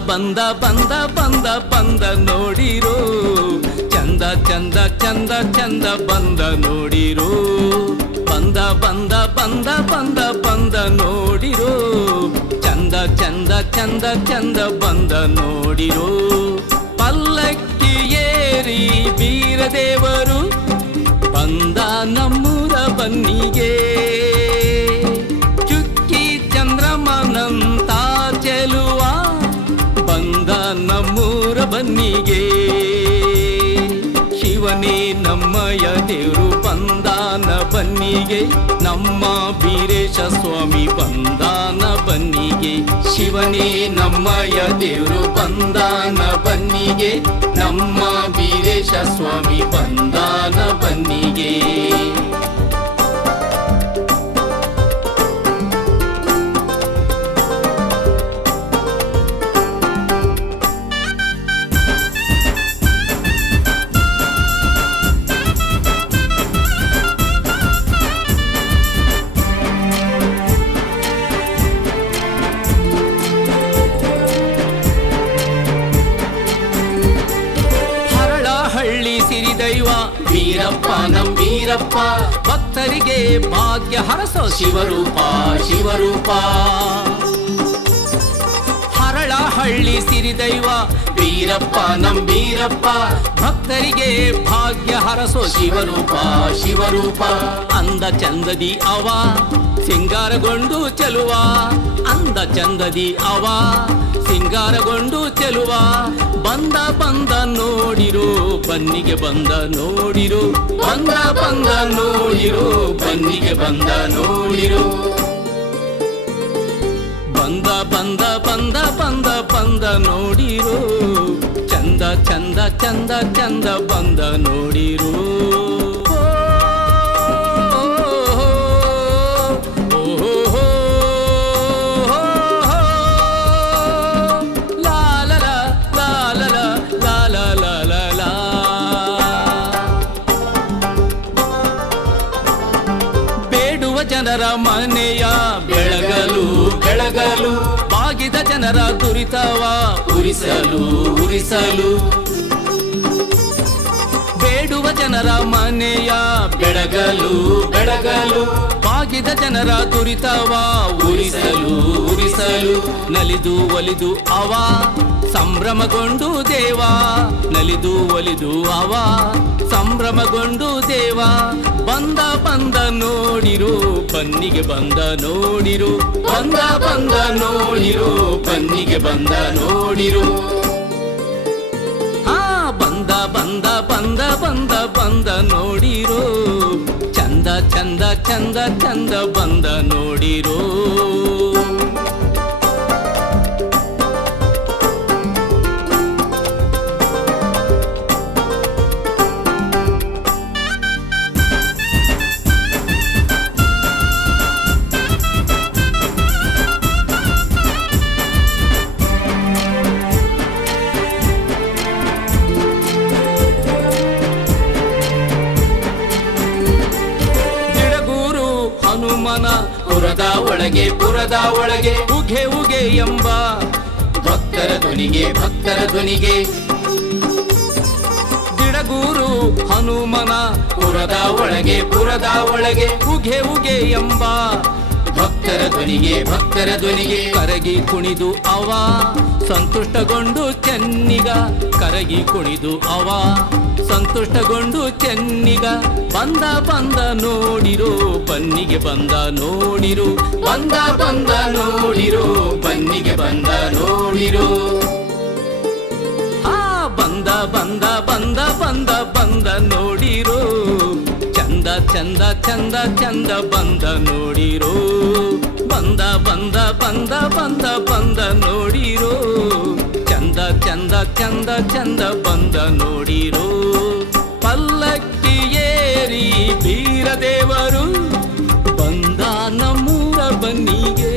ಬಂದ ಬಂದ ಬಂದ ಬಂದ ನೋಡಿರೋ ಚಂದ ಚಂದ ಚಂದ ಚಂದ ಬಂದ ನೋಡಿರೋ ಬಂದ ಬಂದ ಬಂದ ಬಂದ ಬಂದ ನೋಡಿರೋ ಚಂದ ಚಂದ ಚಂದ ಚಂದ ಬಂದ ನೋಡಿರೋ ಪಲ್ಲಕ್ಕಿ ಏರಿ ಬೀರದೇವರು ಬಂದ ನಮ್ಮೂರ ಬನ್ನಿಗೆ ಚುಕ್ಕಿ ಚಂದ್ರಮನಂತ ಚೆಲುವ ಬಂದ ನಮ್ಮೂರ ಬನ್ನಿಗೆ ಶಿವನೇ ನಮ್ಮಯ ದೇವರು ಬಂದಾನ ಬನ್ನಿಗೆ ನಮ್ಮ ಬೀರೇಶ ಸ್ವಾಮಿ ಬಂದಾನ ಬನ್ನಿಗೆ ಶಿವನೇ ನಮ್ಮಯ ದೇವರು ಬಂದಾನ ಬನ್ನಿಗೆ ನಮ್ಮ ಬೀರೇಶ ಸ್ವಾಮಿ ಬಂದಾನ ಬನ್ನಿಗೆ ಸಿರಿದೈವ ವೀರಪ್ಪ ನಂ ವೀರಪ್ಪ ಭಕ್ತರಿಗೆ ಭಾಗ್ಯ ಹರಸೋ ಶಿವರೂಪ ಶಿವರೂಪ ಹರಳಹಳ್ಳಿ ಸಿರಿದೈವ ವೀರಪ್ಪ ನಂ ವೀರಪ್ಪ ಭಕ್ತರಿಗೆ ಭಾಗ್ಯ ಹರಸೋ ಶಿವರೂಪ ಶಿವರೂಪ ಅಂದ ಚಂದದಿ ಅವ ಸಿಂಗಾರಗೊಂಡು ಚೆಲುವ ಅಂದ ಚಂದದಿ ಅವ ಸಿಂಗಾರಗೊಂಡು ಚೆಲುವ ಬಂದ ಬಂದ ನೋಡಿರೋ ಬನ್ನಿಗೆ ಬಂದ ನೋಡಿರೋ ಬಂದ ಬಂದ ನೋಡಿರೋ ಬನ್ನಿಗೆ ಬಂದ ನೋಡಿರೋ ಬಂದ ಬಂದ ಬಂದ ಬಂದ ಬಂದ ನೋಡಿರೋ ಚಂದ ಚಂದ ಚಂದ ಚಂದ ಬಂದ ನೋಡಿರೋ ಜನರ ಮನೆಯ ಬೆಳಗಲು ಬೆಳಗಲು ಬಾಗಿದ ಜನರ ದುರಿತವ ಉರಿಸಲು ಉರಿಸಲು ಬೇಡುವ ಜನರ ಮನೆಯ ಬೆಳಗಲು ಬೆಳಗಲು ಬಾಗಿದ ಜನರ ದುರಿತವ ಉರಿಸಲು ಉರಿಸಲು ನಲಿದು ಒಲಿದು ಅವ ಸಂಭ್ರಮಗೊಂಡು ದೇವ ನಲಿದು ಒಲಿದು ಅವ ಸಂಭ್ರಮಗೊಂಡು ದೇವ ಬಂದ ಬಂದ ನೋಡಿರೋ ಬನ್ನಿಗೆ ಬಂದ ನೋಡಿರೋ ಬಂದ ಬಂದ ನೋಡಿರೋ ಬನ್ನಿಗೆ ಬಂದ ನೋಡಿರೋ ಬಂದ ಬಂದ ಬಂದ ಬಂದ ಬಂದ ನೋಡಿರೋ ಚಂದ ಚಂದ ಚಂದ ಚಂದ ಬಂದ ನೋಡಿರೋ ಹನುಮನ ಪುರದ ಒಳಗೆ ಉಗೆ ಉಗೆ ಎಂಬ ಭಕ್ತರ ಧ್ವನಿಗೆ ದಿಡಗೂರು ಹನುಮನ ಪುರದ ಒಳಗೆ ಉಗೆ ಉಗೆ ಎಂಬ ಭಕ್ತರ ಧ್ವನಿಗೆ ಕರಗಿ ಕುಣಿದು ಅವ ಸಂತುಷ್ಟಗೊಂಡು ಚೆನ್ನಿಗ ಕರಗಿ ಕುಣಿದು ಅವ ಸಂತುಷ್ಟಗೊಂಡು ಚೆನ್ನಿಗ ಬಂದ ಬಂದ ನೋಡಿರೋ ಬನ್ನಿಗೆ ಬಂದ ನೋಡಿರೋ ಬಂದ ಬಂದ ನೋಡಿರೋ ಬನ್ನಿಗೆ ಬಂದ ನೋಡಿರೋ ಬಂದ ಬಂದ ಬಂದ ಬಂದ ಬಂದ ನೋಡಿರೋ ಚಂದ ಚಂದ ಚಂದ ಚಂದ ಚಂದ ಬಂದ ನೋಡಿರೋ ಬಂದ ಬಂದ ಬಂದ ಬಂದ ಬಂದ ನೋಡಿರೋ ಚಂದ ಚಂದ ಚಂದ ಚಂದ ಬಂದ ನೋಡಿರೋ ಪಲ್ಲಕ್ಕಿ ಏರಿ ಬೀರದೇವರು ಬಂದ ನಮ್ಮೂರ ಬನ್ನಿಗೆ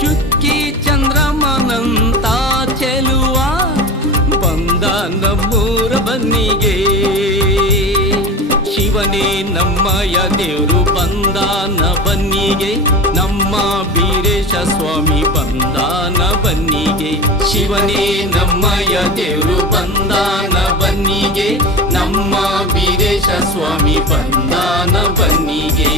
ಚುಕ್ಕಿ ಚಂದ್ರಮನಂತ ಚೆಲುವ ಬಂದ ನಮ್ಮೂರ ಬನ್ನಿಗೆ ಶಿವನೇ ನಮ್ಮಯ ದೇವರು ಬಂದಾನ ಬನ್ನಿಗೆ ನಮ್ಮ ಬೀರೇಶ ಸ್ವಾಮಿ ಬಂದಾನ ಬನ್ನಿಗೆ ಶಿವನೇ ನಮ್ಮಯ ದೇವರು ಬಂದಾನ ಬನ್ನಿಗೆ ನಮ್ಮ ಬೀರೇಶ ಸ್ವಾಮಿ ಬಂದಾನ ಬನ್ನಿಗೆ